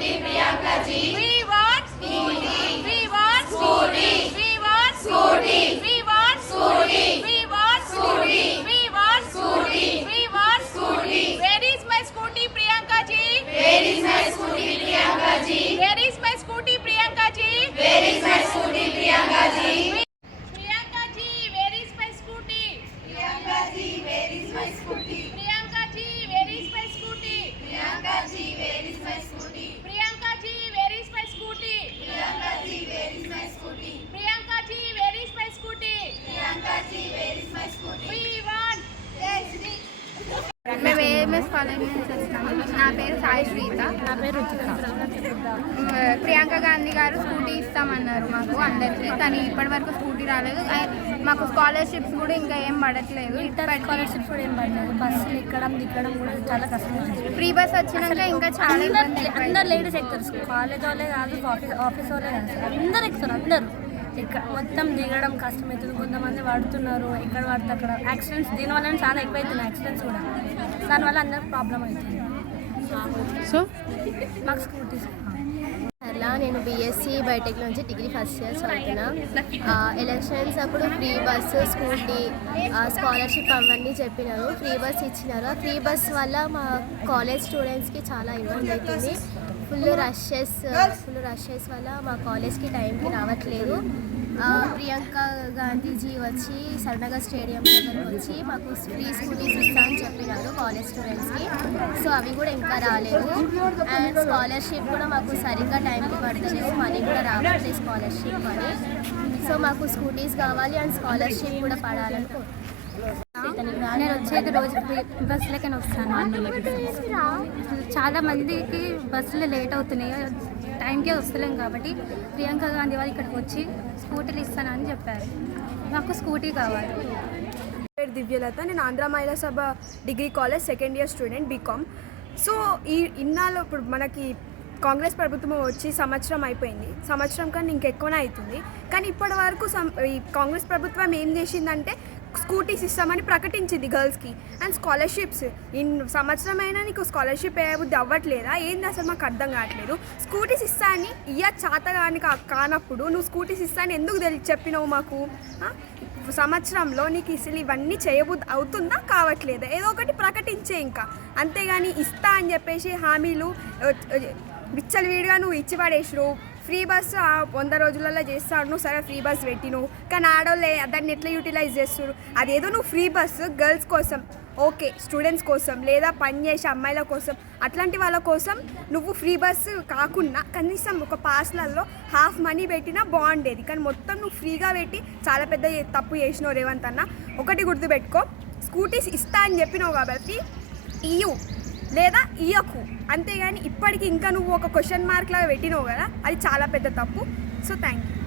de Bianca Jeans. నా పేరు సాయి శ్రీత. నా పేరు ప్రియాంక గాంధీ గారు స్కూటీ ఇస్తామన్నారు మాకు అందరికీ. కానీ ఇప్పటి వరకు స్కూటీ రాలేదు. మాకు స్కాలర్షిప్స్ కూడా ఇంకా ఏం పడట్లేదు. ఇంటర్ స్కాలర్షిప్ కూడా ఏం పడలేదు బస్సులు ఎక్కడం దిక్కడం కూడా చాలా కష్టం ఫ్రీ బస్ వచ్చినాక ఇంకా చాలా ఇబ్బంది అందరు లేడీస్ ఎక్కుతారు. కాలేజ్ వాళ్ళే కాదు ఆఫీస్ ఆఫీస్ వాళ్ళే కాదు. అందరు ఎక్కుతారు అందరు. ఇక్కడ మొత్తం దిగడం కష్టమవుతుంది. కొంతమంది పడుతున్నారు ఎక్కడ పడితే అక్కడ. యాక్సిడెంట్స్ దీనివల్ల చాలా ఎక్కువైతున్నాయి యాక్సిడెంట్స్ కూడా. దానివల్ల అందరికి ప్రాబ్లం అవుతుంది. సో? మాకు స్కూటీస్ అలా నేను బీఎస్సీ బయోటెక్ నుంచి డిగ్రీ ఫస్ట్ ఇయర్ చదువుతున్నా. ఎలక్షన్స్ అప్పుడు ఫ్రీ బస్సు స్కూటీ స్కాలర్షిప్ అవన్నీ చెప్పినారు. ఫ్రీ బస్ ఇచ్చినారు. ఆ ఫ్రీ బస్ వల్ల మా కాలేజ్ స్టూడెంట్స్కి చాలా ఇబ్బంది అవుతుంది. ఫుల్ రషెస్ ఫుల్ రషెస్ వల్ల మా కాలేజ్కి టైంకి రావట్లేదు. ప్రియాంక గాంధీజీ వచ్చి సరనగర్ స్టేడియం దగ్గరకు వచ్చి మాకు ఫ్రీ స్కూటీస్ ఇస్తా అని చెప్పినారు కాలేజ్ స్టూడెంట్స్కి. సో అవి కూడా ఇంకా రాలేదు. అండ్ స్కాలర్షిప్ కూడా మాకు సరిగ్గా టైంకి పడతలేదు మనీ కూడా రావట్లేదు స్కాలర్షిప్ అని సో మాకు స్కూటీస్ కావాలి అండ్ స్కాలర్షిప్ కూడా పడాలని నేను వచ్చేది రోజు బస్సులకైనా వస్తాను చాలా మందికి బస్సులు లేట్ అవుతున్నాయి. టైంకే వస్తలేం కాబట్టి ప్రియాంక గాంధీ వాళ్ళు ఇక్కడికి వచ్చి స్కూటీలు ఇస్తానని చెప్పారు. నాకు స్కూటీ కావాలి. పేరు దివ్యలత. నేను Andhra Mahila Sabha degree college second year student BCom. So ఈ ఇన్నాళ్ళు ఇప్పుడు మనకి కాంగ్రెస్ ప్రభుత్వం వచ్చి సంవత్సరం అయిపోయింది. సంవత్సరం కన్నా ఇంకెక్కువనే అవుతుంది. కానీ ఇప్పటి వరకు సం- ఈ కాంగ్రెస్ ప్రభుత్వం ఏం చేసిందంటే స్కూటీస్ ఇస్తామని ప్రకటించింది గర్ల్స్కి. And scholarships. ఇన్ సంవత్సరమైనా నీకు స్కాలర్షిప్ అయ్యబుద్ధి అవ్వట్లేదా? ఏంది అసలు మాకు అర్థం కావట్లేదు. స్కూటీస్ ఇస్తా అని ఇయ్య చాత కా- కానప్పుడు నువ్వు స్కూటీస్ ఇస్తా అని ఎందుకు తెలి చెప్పినావు మాకు? సంవత్సరంలో నీకు అసలు ఇవన్నీ చేయబుద్ధి అవుతుందా? కావట్లేదా? ఏదో ఒకటి ప్రకటించే ఇంకా. అంతేగాని ఇస్తా అని చెప్పేసి హామీలు విచ్చలవీడిగా నువ్వు ఇచ్చి పడేసిరు ఫ్రీ బస్ ఆ వంద రోజులలో చేస్తాడు నువ్వు సరే ఫ్రీ బస్ పెట్టిను. కానీ ఆడోళ్ళే దాన్ని ఎట్లా యూటిలైజ్ చేస్తారు అదేదో నువ్వు ఫ్రీ బస్ గర్ల్స్ కోసం ఓకే స్టూడెంట్స్ కోసం లేదా పని చేసే అమ్మాయిల కోసం అట్లాంటి వాళ్ళ కోసం నువ్వు ఫ్రీ బస్ కాకుండా కనీసం ఒక పాస్లలో హాఫ్ మనీ పెట్టినా బాగుండేది. కానీ మొత్తం నువ్వు ఫ్రీగా పెట్టి చాలా పెద్ద తప్పు చేసినావు రేవంత్ అన్న. ఒకటి గుర్తుపెట్టుకో స్కూటీస్ ఇస్తా అని చెప్పినావు కాబట్టి ఇయ్యు. లేదా ఇయ్యకు. అంతేగాని ఇప్పటికి ఇంకా నువ్వు ఒక క్వశ్చన్ మార్క్ లాగా పెట్టినావు కదా అది చాలా పెద్ద తప్పు. So thank you